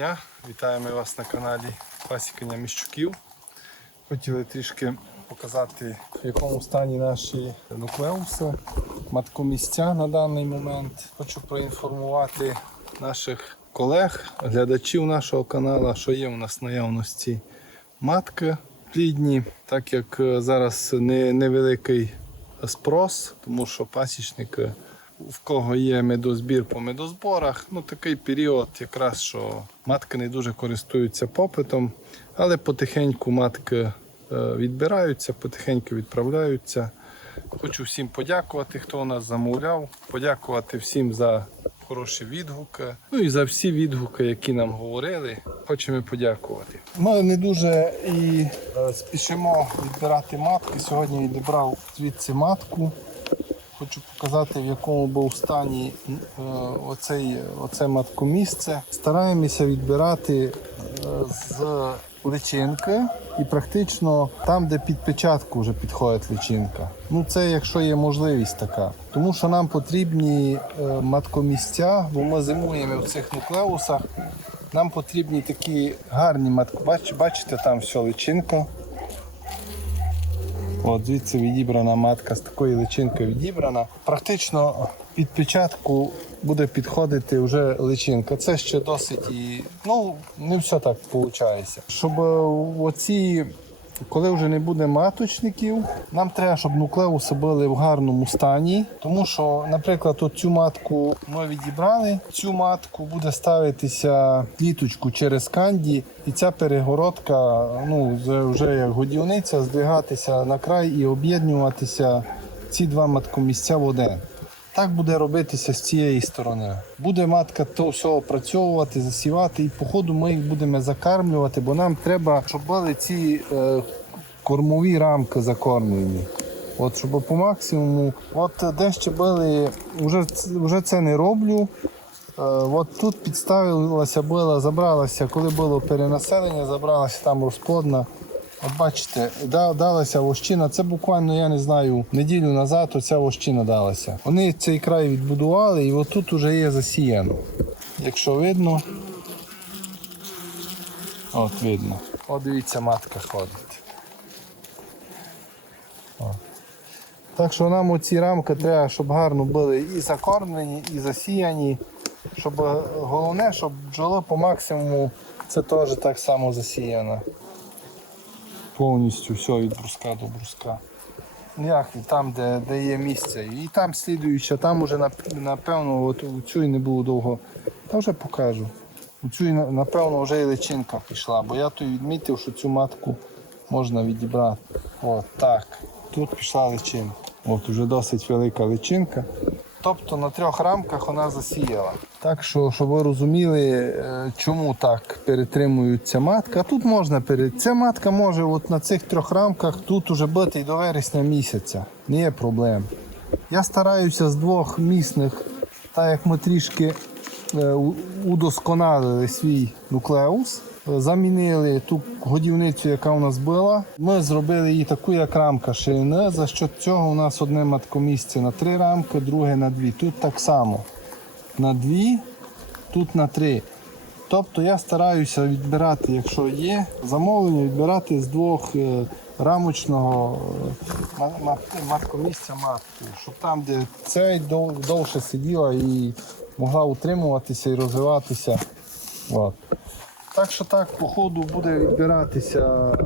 дня! Вітаємо вас на каналі Пасікання Міщуків. Хотіли трішки показати, в якому стані наші нуклеуси, маткомісця на даний момент. Хочу проінформувати наших колег, глядачів нашого каналу, що є у нас наявності матки плідні, так як е, зараз невеликий спрос, тому що пасічники в кого є медозбір по медозборах, ну такий період, якраз що матки не дуже користуються попитом, але потихеньку матки е, відбираються, потихеньку відправляються. Хочу всім подякувати, хто нас замовляв, подякувати всім за хороші відгуки. Ну і за всі відгуки, які нам говорили. Хочемо подякувати. Ми не дуже і е, спішимо відбирати матки. Сьогодні відібрав звідси матку. Хочу показати, в якому був стані е, оцей, оце маткомісце. Стараємося відбирати е, з личинки і практично там, де під печатку вже підходить личинка. Ну це якщо є можливість така. Тому що нам потрібні е, маткомісця, бо ми зимуємо в цих нуклеусах. Нам потрібні такі гарні матки. Бач, бачите, там все личинка. От звідси відібрана матка з такої личинки відібрана. Практично під печатку буде підходити вже личинка. Це ще досить і ну не все так виходить. Щоб е, оці, коли вже не буде маточників, нам треба, щоб нуклеуси були в гарному стані. Тому що, наприклад, от цю матку ми відібрали. Цю матку буде ставитися кліточку через канді, і ця перегородка, ну вже- як годівниця, здвигатися на край і об'єднуватися ці два маткомісця в один. Так буде робитися з цієї сторони. Буде матка то все опрацьовувати, засівати, і по ходу ми їх будемо закармлювати, бо нам треба, щоб були ці е, кормові рамки закормлені. От, щоб по максимуму. От де ще були, вже, вже це не роблю. Е, От тут підставилася була, забралася, коли було перенаселення, забралася там розплодна. От бачите, да- далася вощина. Це буквально, я не знаю, неділю назад оця вощина далася. Вони цей край відбудували і отут уже є засіяно. Якщо видно, от видно. От дивіться, матка ходить. О. Так що нам оці рамки треба, щоб гарно були і закормлені, і засіяні. Щоб е, головне, щоб бджоли по максимуму це теж так само засіяно. Повністю все від бруска до бруска. Ну, Як і там, де, де є місце. І там слідуюча, там уже напевно, от у цю і не було довго. Та вже покажу. У цю напевно вже і личинка пішла, бо я тут відмітив, що цю матку можна відібрати. От так. Тут пішла личинка. От уже досить велика личинка. Тобто на трьох рамках вона засіяла. Так що, щоб ви розуміли, е, чому так перетримується матка. Тут можна перед. Ця матка може от на цих трьох рамках тут уже бути і до вересня місяця. Не є проблем. Я стараюся з двох місних, так як ми трішки е, удосконалили свій нуклеус. Замінили ту годівницю, яка у нас була. Ми зробили її таку, як рамка ширини. За що цього у нас одне маткомісце на три рамки, друге на дві. Тут так само. На дві, тут на три. Тобто я стараюся відбирати, якщо є замовлення, відбирати з двох е, рамочного е, ма- ма- маткомісця матки, щоб там, де цей довше сиділа і могла утримуватися і розвиватися. От. Так що так, по ходу буде відбиратися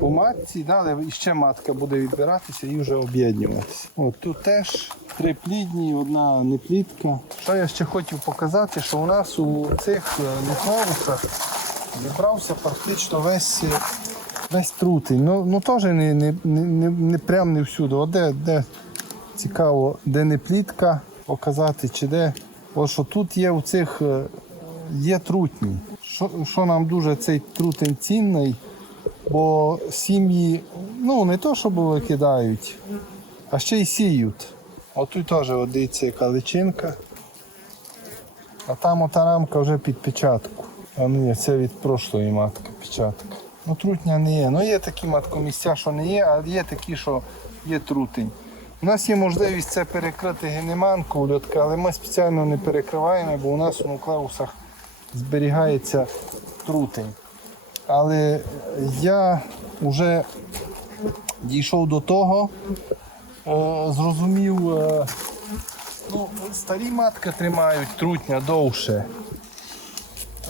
по матці, далі ще матка буде відбиратися і вже об'єднуватися. От тут теж три плідні, одна неплідка. Що я ще хотів показати, що у нас у цих е, зібрався практично весь, е, весь трутень. Ну, ну теж не, не, не, не, прям не всюди. От де, де цікаво, де не плітка показати, чи де. Ось що тут є у цих е, є трутні. Що, що нам дуже цей трутень цінний, бо сім'ї ну не то, щоб викидають, а ще й сіють. От тут теж от дивіться, яка личинка. А там ота рамка вже під печатку. А ні, це від прошлої матки печатка. Ну, трутня не є. Ну є такі маткомісця, що не є, а є такі, що є трутень. У нас є можливість це перекрити генеманку у льотка, але ми спеціально не перекриваємо, бо у нас у нуклеусах зберігається трутень. Але я вже дійшов до того, е, зрозумів, е, ну, старі матки тримають трутня довше.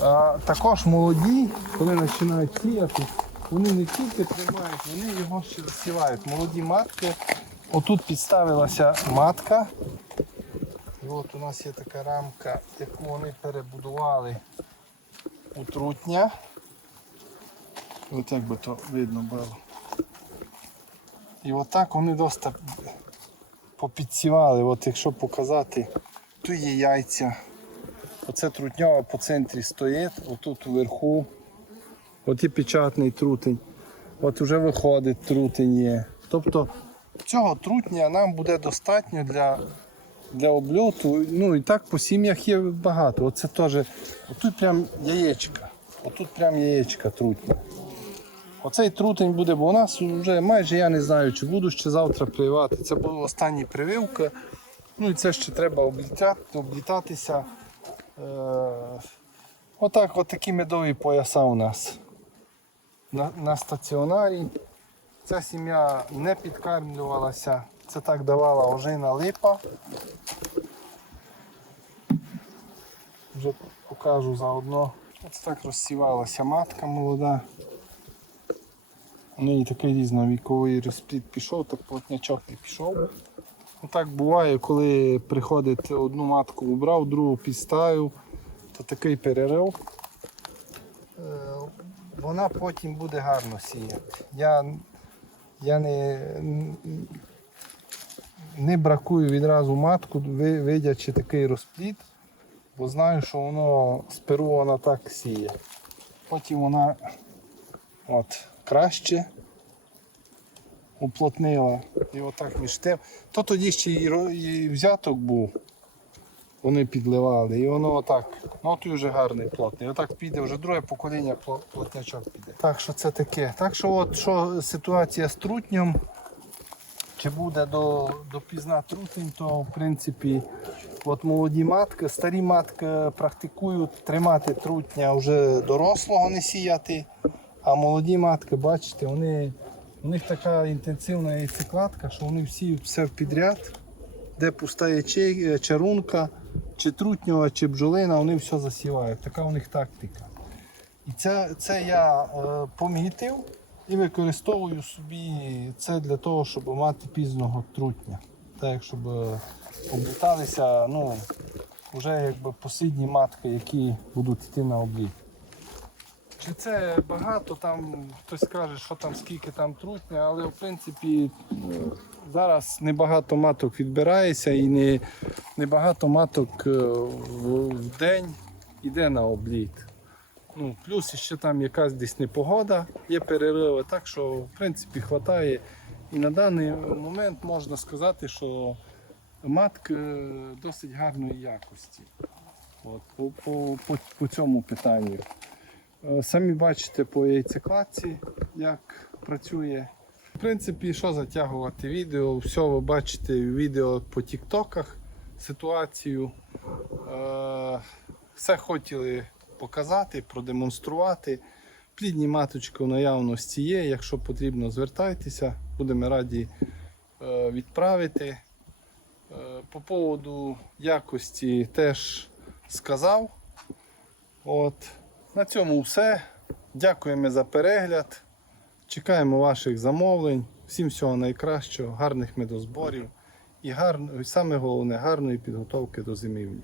А також молоді, коли починають сіяти, вони не тільки тримають, вони його ще засівають. Молоді матки. Отут підставилася матка. І от у нас є така рамка, яку вони перебудували у трутня. От як би то видно було. І отак вони досить попідсівали. От якщо показати, тут є яйця. Оце трутньова по центрі стоїть, отут вверху. От є печатний трутень. От вже виходить трутень є. Тобто цього трутня нам буде достатньо для, для обльоту. Ну і так по сім'ях є багато. Оце теж. Отут прям яєчка. Отут прям яєчка трутня. Оцей трутень буде, бо у нас вже майже я не знаю, чи буду ще завтра прививати. Це була остання прививка. Ну і це ще треба облітати, облітатися. Е, отак, от такі медові пояса у нас на, на стаціонарі. Ця сім'я не підкармлювалася, це так давала ожина липа. Вже покажу заодно. Ось так розсівалася матка молода. У неї такий різновіковий розплід пішов, так плотнячок не пішов. Ну, так буває, коли приходить одну матку убрав, другу підставив, то такий перерив. Е, Вона потім буде гарно сіяти. Я, я не, не бракую відразу матку, видячи такий розплід, бо знаю, що воно сперу вона так сіє. Потім вона от, краще уплотнила. І отак між тим. То тоді ще і, взяток був. Вони підливали. І воно отак. Ну тут вже гарний плотний. Отак піде, вже друге покоління плотнячок піде. Так що це таке. Так що от що ситуація з трутнем. Чи буде до, до пізна трутень, то в принципі от молоді матки, старі матки практикують тримати трутня вже дорослого не сіяти. А молоді матки, бачите, вони, у них така інтенсивна яйцекладка, що вони всі все підряд, де пуста ячей- чарунка, чи трутньова, чи бджолина, вони все засівають. Така у них тактика. І це, це я е, помітив і використовую собі це для того, щоб мати пізного трутня. Так, щоб е, обліталися ну, вже якби посидні матки, які будуть йти на обліт. Чи це багато, там хтось каже, що там скільки там трутня, але в принципі зараз небагато маток відбирається і не, небагато маток е, в день йде на обліт. Ну, плюс ще там якась десь непогода, є перериви, так що в принципі вистачає. І на даний момент можна сказати, що матк е, досить гарної якості. От, по, по, по, по цьому питанню. Е, Самі бачите по яйцекладці, як працює. В принципі, що затягувати відео, все ви бачите відео по тіктоках ситуацію. Е, Все хотіли показати, продемонструвати. Плідні маточки в наявності є. Якщо потрібно, звертайтеся, будемо раді е, відправити. Е, По поводу якості теж сказав. От. На цьому все. Дякуємо за перегляд. Чекаємо ваших замовлень. Всім всього найкращого, гарних медозборів і, гарно, саме головне гарної підготовки до зимівлі.